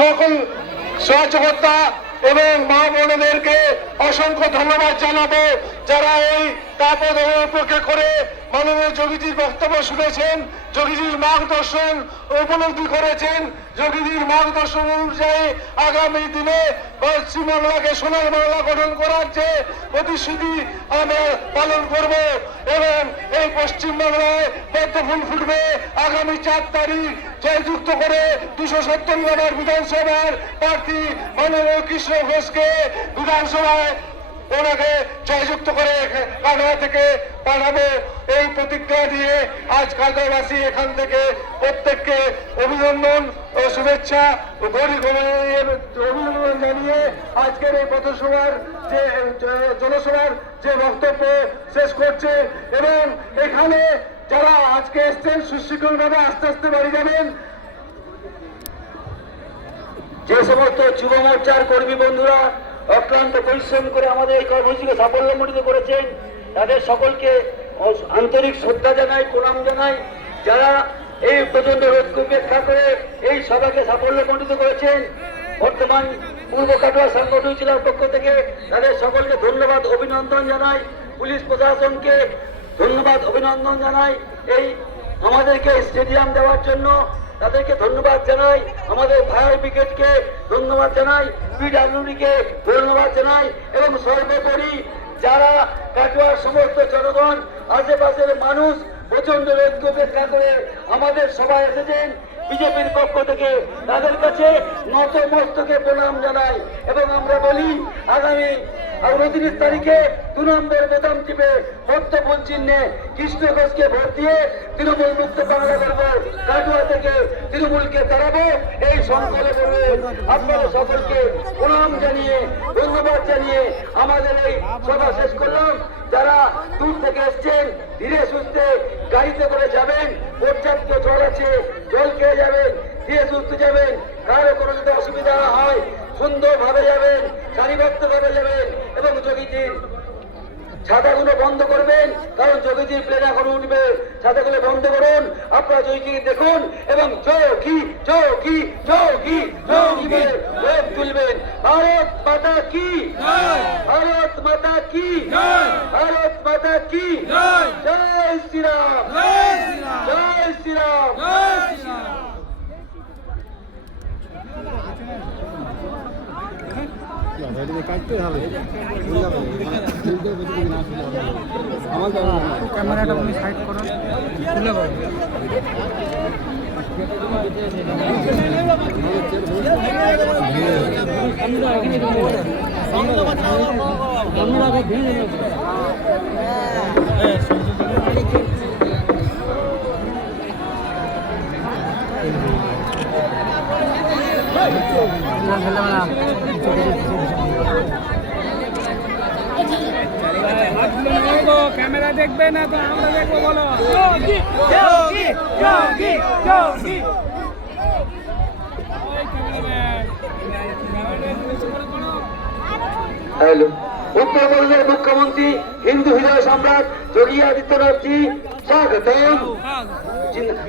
সকল সহযোগিতা এবং মা বোনদেরকে অসংখ্য ধন্যবাদ জানাবো, যারা এই তাপদ উপেক্ষা করে মাননীয় যোগীজির বক্তব্য শুনেছেন, যোগীজির মার্গদর্শন উপলব্ধি করেছেন। যোগীজির মার্গদর্শন অনুযায়ী আগামী দিনে পশ্চিমবাংলাকে সোনার বাংলা গঠন করার যে প্রতিশ্রুতি আমরা পালন করব এবং এই পশ্চিমবাংলায় পদ্ম ফুল ফুটবে। আগামী 4 তারিখ জয়যুক্ত করে 270 নম্বর বিধানসভার প্রার্থী মাননীয় কৃষ্ণ ঘোষকে বিধানসভায় ওনাকে জয়যুক্ত করে কাটোয়া থেকে পাঠাবো। এই প্রতিজ্ঞা দিয়ে আজ কাটোয়াবাসী এখান থেকে প্রত্যেককে অভিনন্দন ও শুভেচ্ছা ও অভিনন্দন জানিয়ে আজকের এই পথসভার যে জনসভার যে বক্তব্য শেষ করছে এবং এখানে যারা আজকে এসছেন সুশৃঙ্খলভাবে আস্তে আস্তে বাড়ি যাবেন। যে সমস্ত যুব মোর্চার কর্মী বন্ধুরা অক্লান্ত পরিশ্রম করে আমাদের এই কর্মসূচিকে সাফল্যমণ্ডিত করেছেন, তাদের সকলকে আন্তরিক শ্রদ্ধা জানাই, প্রণাম জানাই। যারা এই প্রচন্ড রোদকে উপেক্ষা করে এই সভাকে সাফল্যমণ্ডিত করেছেন, বর্তমান পূর্ব কাটোয়া সাংগঠনিক জেলার পক্ষ থেকে তাদের সকলকে ধন্যবাদ অভিনন্দন জানাই। পুলিশ প্রশাসনকে ধন্যবাদ অভিনন্দন জানাই এই আমাদেরকে স্টেডিয়াম দেওয়ার জন্য, তাদেরকে ধন্যবাদ জানাই। আমাদের ফায়ার ব্রিগেডকে ধন্যবাদ জানাই, পিডব্লিউডিকে ধন্যবাদ জানাই এবং সর্বোপরি যারা কাটোয়ার সমস্ত জনগণ আশেপাশের মানুষ প্রচন্ড রোদকে উপেক্ষা করে আমাদের সভায় এসেছেন বিজেপির পক্ষ থেকে, তাদের কাছে নত মস্তকে প্রণাম জানাই এবং আমরা বলি আগামী 29 তারিখে 2 নম্বর বোতাম টিপে পদ্ম ফুল চিহ্নে কৃষ্ণ ঘোষকে ভোট দিয়ে তৃণমূল মুক্ত বাংলা করবো, কাটোয়া থেকে তৃণমূলকে তাড়াবো এই সংকল্পে আপনাদের সকলকে প্রণাম জানিয়ে ধন্যবাদ জানিয়ে আমাদের এই সভা শেষ করলাম। যারা দূর থেকে এসছেন ধীরে সুস্থে গাড়িতে করে যাবেন, পর্যাপ্ত জল আছে, জল খেয়ে যাবেন, ধীরে সুস্থে যাবেন, কারো কোনো যদি অসুবিধা না হয় সুন্দরভাবে যাবেন, সারিবদ্ধভাবে যাবেন এবং যোগীজির ছাতাগুলো বন্ধ করবেন, কারণ যোগীজির প্লেন এখন উঠবে। ছাতাগুলো বন্ধ করুন, আপনারা যোগীকে দেখুন এবং যোগী যোগী যোগী যোগী বলে ভোট তুলবেন। ভারত মাতা কি, ভারত মাতা কি, ভারত মাতা কি, জয় শ্রীরাম, জয় শ্রীরাম। ক্যামেরাটা আপনি সাইড করুন, খুলে বলুন। ক্যামেরা দেখবে না তো আমরা দেখবো, বলো যোগী যোগী যোগী যোগী। হ্যালো, উত্তরপ্রদেশের মুখ্যমন্ত্রী হিন্দু হৃদয় সম্রাট যোগী আদিত্যনাথজি স্বাগতম,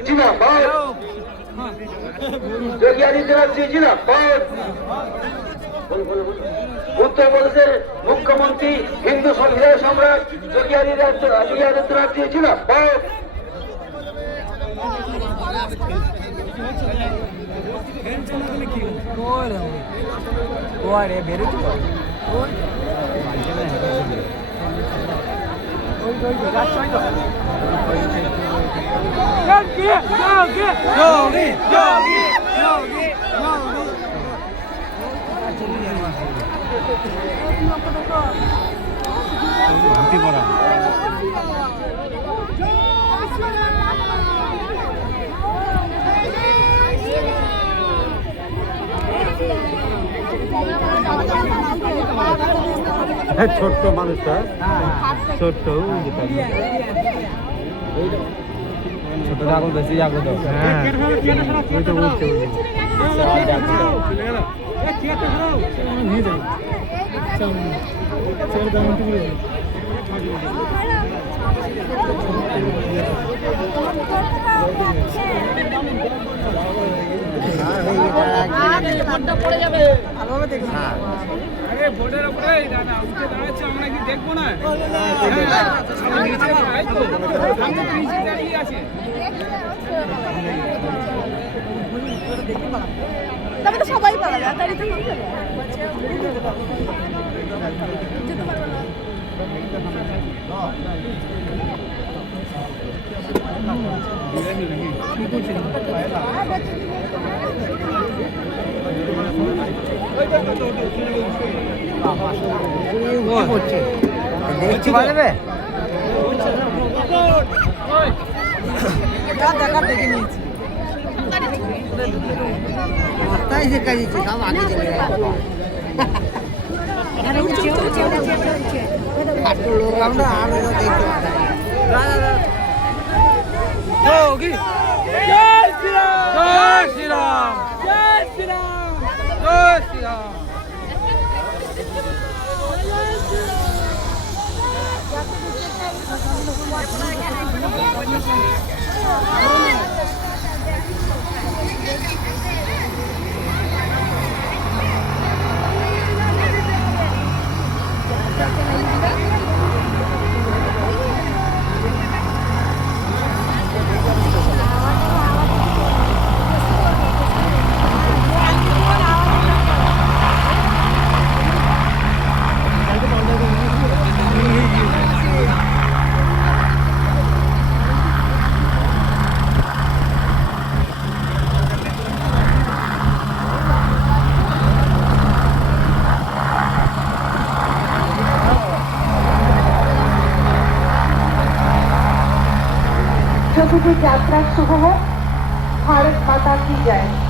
জিন্দাবাদ। যোগী আদিত্যনাথজি জিন্দাবাদ। উত্তরপ্রদেশের মুখ্যমন্ত্রী হিন্দু হৃদয় সম্রাট যোগী আদিত্যনাথজি জিন্দাবাদ। ছোট্ট মানুষটা, ছোট্ট ছোট আগুন বেশি আগুন, হ্যাঁ ওই তো উঠছে ভোটটা পড়ে যাবে। আরে ভোটের উপরে দাদা উঠে দাঁড়াচ্ছে, আমরা কি দেখবো না? আমরা নিচে দাঁড়াই তো, আমরা তো নিচে দাঁড়িয়ে আছি। তবে তো সবাই পারা যায়, তাই তো যেতে পারবো না। দেখছি পারবে দেখে নিয়েছি তাই দেখা দিচ্ছে সব আগে চলে গেছে আমরা আরো দেখতে জয় শ্রীরাম, জয় শ্রীরাম, জয় শ্রীরাম, জয় শ্রীরাম। चतुर्थ यात्रा शुभ हो। भारत माता की जय।